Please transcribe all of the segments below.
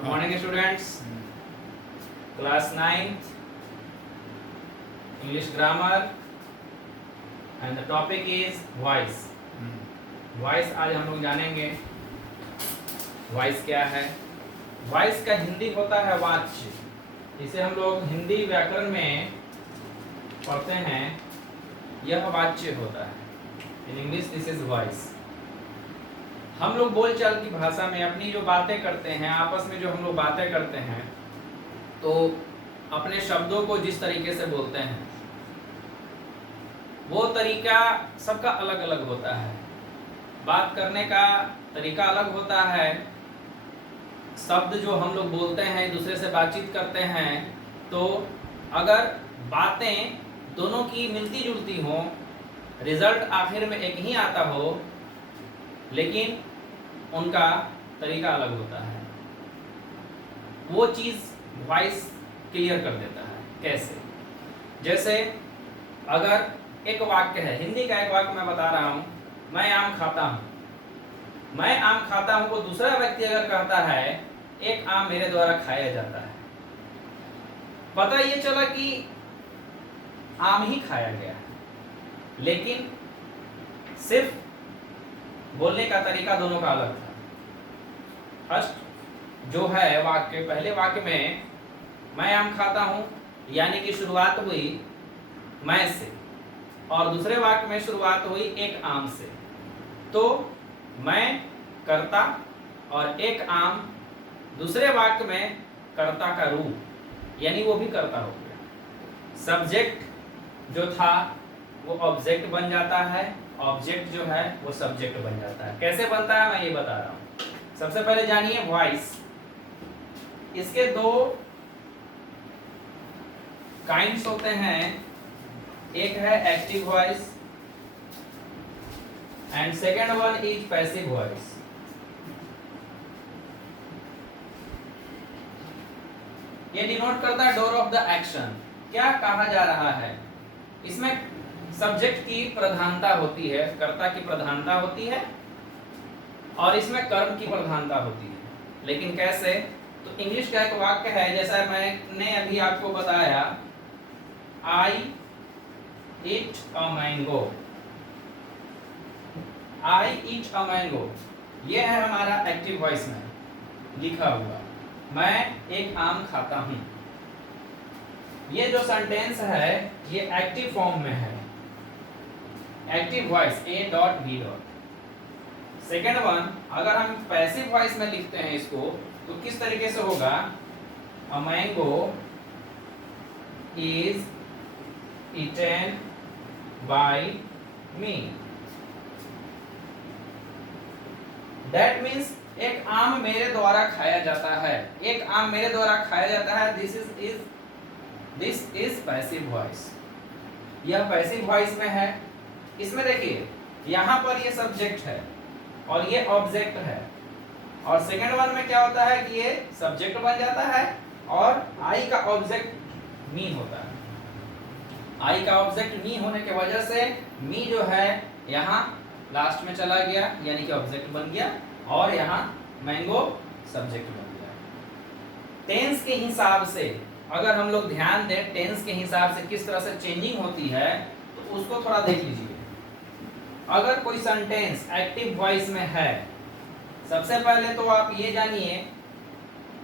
Good morning, students. Class 9th English grammar, and the topic is voice. Voice आज हम लोग जानेंगे voice क्या है. voice का हिंदी होता है वाच्य. इसे हम लोग हिंदी व्याकरण में पढ़ते हैं. यह वाच्य होता है. In English this is voice. हम लोग बोलचाल की भाषा में अपनी जो बातें करते हैं, आपस में जो हम लोग बातें करते हैं, तो अपने शब्दों को जिस तरीके से बोलते हैं वो तरीका सबका अलग अलग होता है. बात करने का तरीका अलग होता है. शब्द जो हम लोग बोलते हैं, दूसरे से बातचीत करते हैं, तो अगर बातें दोनों की मिलती जुलती हों, रिजल्ट आखिर में एक ही आता हो, लेकिन उनका तरीका अलग होता है. वो चीज़ वॉइस क्लियर कर देता है. कैसे? जैसे अगर एक वाक्य है, हिंदी का एक वाक्य मैं बता रहा हूँ, मैं आम खाता हूँ. मैं आम खाता हूँ को दूसरा व्यक्ति अगर कहता है एक आम मेरे द्वारा खाया जाता है, पता ये चला कि आम ही खाया गया है, लेकिन सिर्फ बोलने का तरीका दोनों का अलग था. फर्स्ट जो है वाक्य, पहले वाक्य में मैं आम खाता हूँ यानी कि शुरुआत हुई मैं से, और दूसरे वाक्य में शुरुआत हुई एक आम से. तो मैं कर्ता और एक आम, दूसरे वाक्य में कर्ता का रूप, यानी वो भी कर्ता हो गया. सब्जेक्ट जो था वो ऑब्जेक्ट बन जाता है, ऑब्जेक्ट जो है वो सब्जेक्ट बन जाता है. कैसे बनता है मैं ये बता रहा हूँ. सबसे पहले जानिए वॉइस. इसके दो काइंड्स होते हैं. एक है active voice and second one is passive voice. ये डिनोट करता है डोर ऑफ द एक्शन. क्या कहा जा रहा है? इसमें सब्जेक्ट की प्रधानता होती है, कर्ता की प्रधानता होती है, और इसमें कर्म की प्रधानता होती है. लेकिन कैसे? तो इंग्लिश का एक वाक्य है, जैसा मैंने अभी आपको बताया, आई ईट a mango. I eat a mango, ये है हमारा एक्टिव वॉइस में लिखा हुआ. मैं एक आम खाता हूं. ये जो सेंटेंस है ये एक्टिव फॉर्म में है, active voice A dot B dot. Second one अगर हम पैसिव वॉइस में लिखते हैं इसको, तो किस तरीके से होगा? A mango is eaten by me. That means एक आम मेरे द्वारा खाया जाता है. एक आम मेरे द्वारा खाया जाता है. This is passive voice. यह पैसिव वॉइस में है. इसमें देखिए यहाँ पर ये सब्जेक्ट है और ये ऑब्जेक्ट है, और सेकंड वन में क्या होता है कि ये सब्जेक्ट बन जाता है और आई का ऑब्जेक्ट मी होता है. आई का ऑब्जेक्ट मी होने की वजह से मी जो है यहाँ लास्ट में चला गया, यानी कि ऑब्जेक्ट बन गया, और यहाँ मैंगो सब्जेक्ट बन गया. टेंस के हिसाब से अगर हम लोग ध्यान दें, टेंस के हिसाब से किस तरह से चेंजिंग होती है, तो उसको थोड़ा देख लीजिए. अगर कोई सेंटेंस एक्टिव वॉइस में है, सबसे पहले तो आप ये जानिए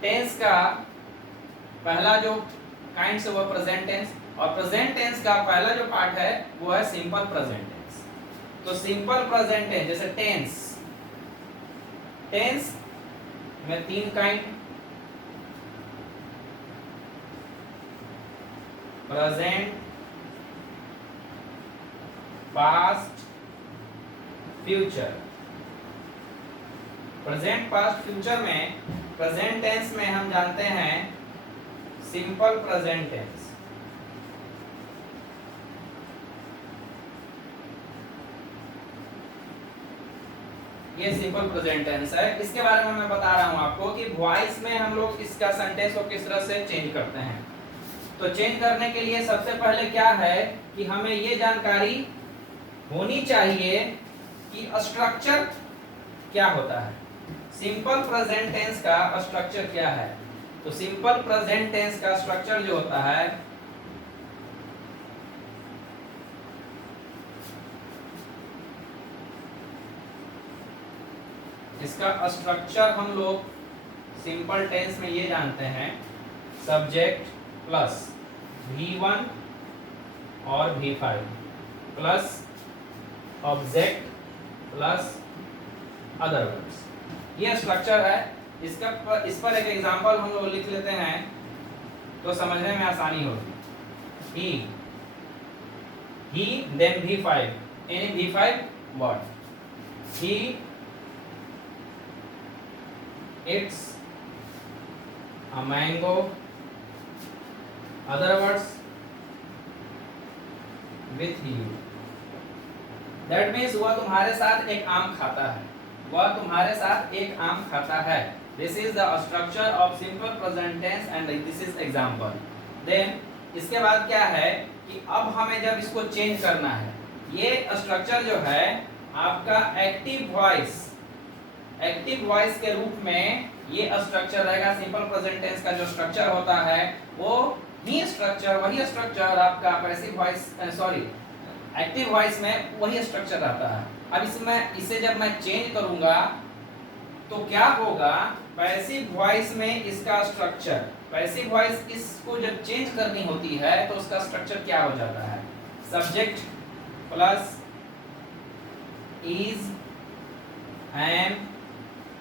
टेंस का पहला जो काइंड से वो प्रेजेंट टेंस, और प्रेजेंट टेंस का पहला जो पार्ट है वो है सिंपल प्रेजेंट टेंस. तो सिंपल प्रेजेंट टेंस जैसे टेंस में तीन kind, present, past, future. Present, past, future में प्रेजेंट टेंस में हम जानते हैं सिंपल प्रेजेंट टेंस. ये सिंपल प्रेजेंट टेंस है. इसके बारे में मैं बता रहा हूं आपको कि वॉइस में हम लोग इसका सेंटेंस को किस तरह से चेंज करते हैं. तो चेंज करने के लिए सबसे पहले क्या है कि हमें ये जानकारी होनी चाहिए कि स्ट्रक्चर क्या होता है. सिंपल प्रेजेंट टेंस का स्ट्रक्चर क्या है? तो सिंपल प्रेजेंट टेंस का स्ट्रक्चर जो होता है, इसका स्ट्रक्चर हम लोग सिंपल टेंस में ये जानते हैं, सब्जेक्ट प्लस V1 और V5 plus object plus other words, ये स्ट्रक्चर है। इस पर एक एग्जांपल हम लोग लिख लेते हैं तो समझने में आसानी होगी। He then V5, any V5 word, he eats a mango, other words with you, that means वह तुम्हारे साथ एक आम खाता है, वह तुम्हारे साथ एक आम खाता है। This is the structure of simple present tense and this is example. Then इसके बाद क्या है कि अब हमें जब इसको चेंज करना है, ये स्ट्रक्चर जो है आपका एक्टिव वॉइस के रूप में ये स्ट्रक्चर रहेगा। सिंपल प्रेजेंट टेंस का जो स्ट्रक्चर होता है वो वही स्ट्रक्चर आपका पैसिव वॉइस एक्टिव वॉइस में वही स्ट्रक्चर रहता है। अब इसे जब मैं चेंज करूंगा तो क्या होगा, पैसिव वॉइस में इसका स्ट्रक्चर, पैसिव वॉइस इसको जब चेंज करनी होती है तो उसका स्ट्रक्चर क्या हो जाता है, subject plus is, am,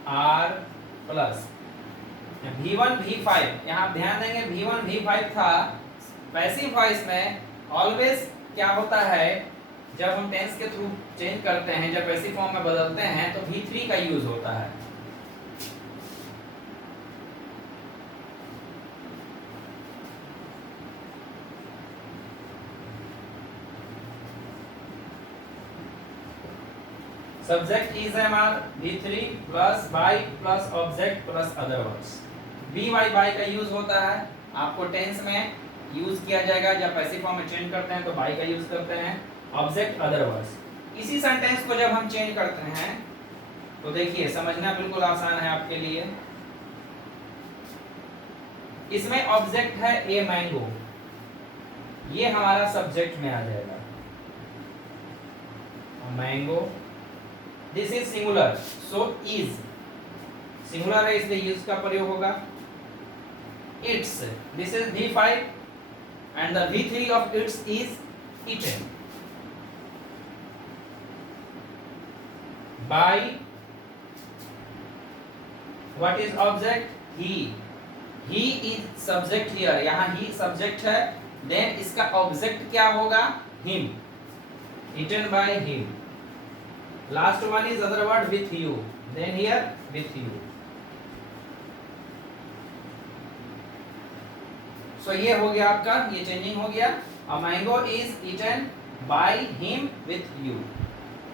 are plus V1 V5। यहाँ ध्यान देंगे V1 V5 था। पैसिव वॉइस में ऑलवेज क्या होता है, जब हम टेंस के थ्रू चेंज करते हैं, जब पैसिव फॉर्म में बदलते हैं तो V3 का यूज होता है। Subject is am are V3 plus by plus object plus other words. B Y by का यूज होता है, आपको टेंस में यूज किया जाएगा। जब पैसिव फॉर्म में चेंज करते हैं तो बाई का यूज करते हैं, ऑब्जेक्ट अदर वर्ड्स। इसी सेंटेंस को जब हम चेंज करते हैं तो देखिए समझना बिल्कुल आसान है आपके लिए। इसमें ऑब्जेक्ट है ए मैंगो, ये हमारा सब्जेक्ट में आ जाएगा mango. This is singular, so is singular है इसलिए यूज का प्रयोग होगा। It's, this is V5 and the V3 of its is eaten। by, what is object, he is subject here, यहाँ he subject है, then इसका ऑब्जेक्ट क्या होगा, him, eaten by him। last one is other word with you, then here with you। so ये हो गया आपका, ये चेंजिंग हो गया। a mango is eaten by him with you।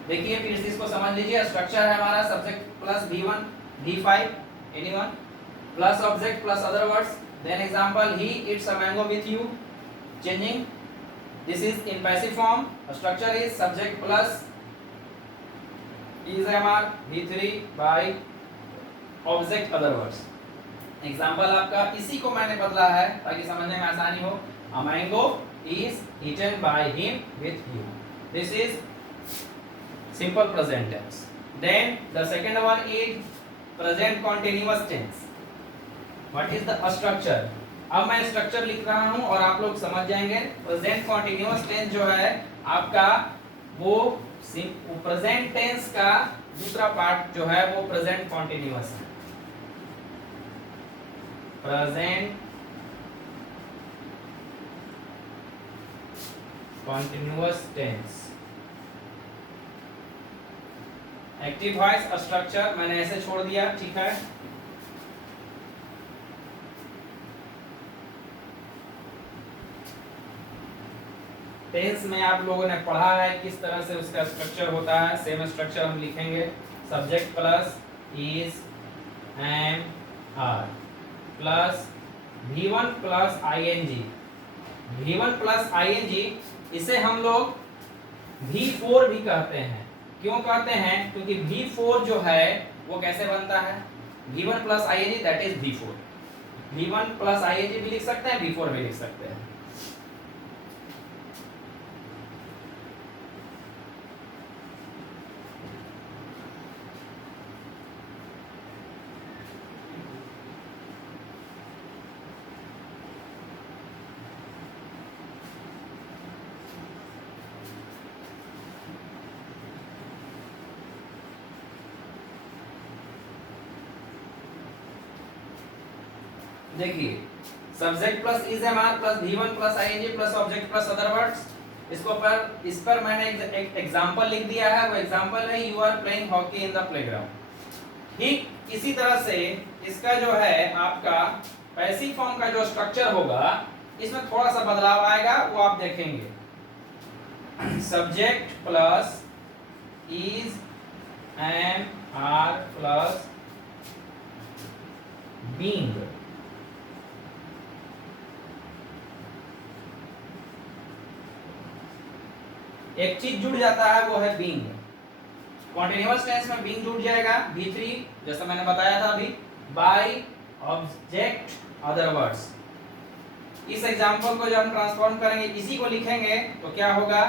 देखिए फिर से इसको समझ लीजिए, स्ट्रक्चर है हमारा subject plus V1 V5 anyone plus object plus other words, then example ही it's a mango with you. Changing, this is in passive form, structure is subject plus is mr V3 by object other words. Example आपका इसी को मैंने बदला है ताकि समझने में आसानी हो। a mango is eaten by him with you। this is simple present tense। then the second one is present continuous tense। what is the structure? अब मैं स्ट्रक्चर लिख रहा हूं और आप लोग समझ जाएंगे। प्रेजेंट कॉन्टिन्यूअस टेंस जो है आपका, वो प्रेजेंट टेंस का दूसरा पार्ट जो है वो प्रेजेंट कॉन्टिन्यूअस है। Present continuous tense. Active voice structure मैंने ऐसे छोड़ दिया, ठीक है। टेंस में आप लोगों ने पढ़ा है किस तरह से उसका स्ट्रक्चर होता है, सेम स्ट्रक्चर हम लिखेंगे। Subject plus is, am, are plus V1 plus ING। V1 plus ING इसे हम लोग V4 भी कहते हैं। क्यों कहते हैं? क्योंकि V4 जो है वो कैसे बनता है, V1 plus ING that is V4। V1 plus ING भी लिख सकते हैं, V4 भी लिख सकते हैं। देखिए subject plus is am are plus V1 plus ING plus object plus other words, इस पर मैंने एक एग्जांपल लिख दिया है। वो एग्जांपल है you are playing hockey in the playground. ठीक इसी तरह से इसका जो है आपका पैसिव फॉर्म का जो स्ट्रक्चर होगा इसमें थोड़ा सा बदलाव आएगा, वो आप देखेंगे। Subject plus is am are plus being, एक चीज जुड़ जाता है वो है बीइंग। कॉन्टिन्यूअस टेंस में बीइंग जुड़ जाएगा V3 जैसा मैंने बताया था अभी, बाय ऑब्जेक्ट अदर वर्ड्स। इस एग्जांपल को जब हम ट्रांसफॉर्म करेंगे, इसी को लिखेंगे तो क्या होगा,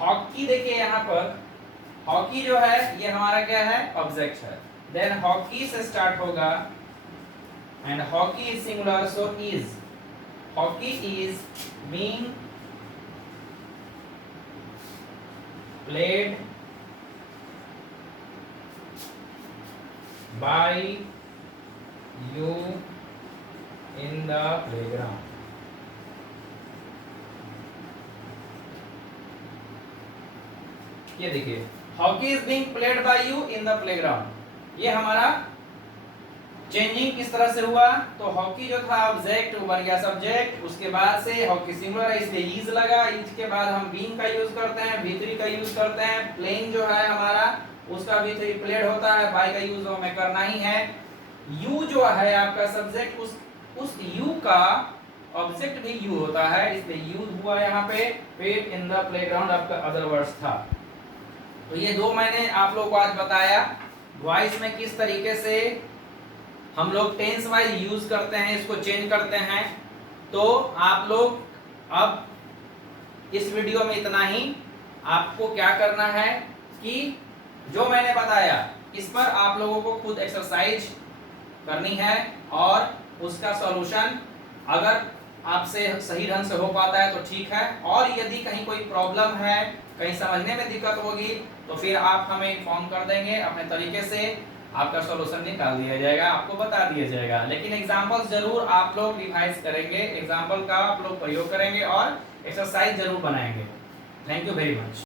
हॉकी। देखिए यहाँ पर हॉकी जो है ये हमारा क्या है, ऑब्जेक्ट है। देन हॉकी से स्टार्ट होगा and hockey is singular, so is, hockey is being played by you in the playground। ये देखिए hockey is being played by you in the playground. ये हमारा चेंजिंग किस तरह से हुआ, तो हॉकी जो था ऑब्जेक्ट वो बन गया सब्जेक्ट, उसके बाद से हॉकी सिंगुलर है इसलिए इज लगा, इज के बाद हम बीइंग का यूज करते हैं, V3 का यूज करते हैं, प्लेइंग जो है हमारा उसका V3 प्लेड होता है, बाय का यूज हमें करना ही है। यू जो है आपका सब्जेक्ट, उस यू का ऑब्जेक्ट भी यू होता है इसलिए यूज हुआ यहाँ पे। फिर इन द प्लेग्राउंड आपका अदर वर्ड्स था। तो ये दो मैंने आप लोगों को आज बताया वॉइस में किस तरीके से हम लोग टेंस वाइज यूज करते हैं, इसको चेंज करते हैं। तो आप लोग अब इस वीडियो में इतना ही। आपको क्या करना है कि जो मैंने बताया इस पर आप लोगों को खुद एक्सरसाइज करनी है और उसका सॉल्यूशन अगर आपसे सही ढंग से हो पाता है तो ठीक है, और यदि कहीं कोई प्रॉब्लम है, कहीं समझने में दिक्कत होगी तो फिर आप हमें इन्फॉर्म कर देंगे, अपने तरीके से आपका सॉल्यूशन निकाल दिया जाएगा, आपको बता दिया जाएगा। लेकिन एग्जांपल्स जरूर आप लोग रिवाइज करेंगे, एग्जांपल का आप लोग प्रयोग करेंगे और एक्सरसाइज जरूर बनाएंगे। Thank you very much.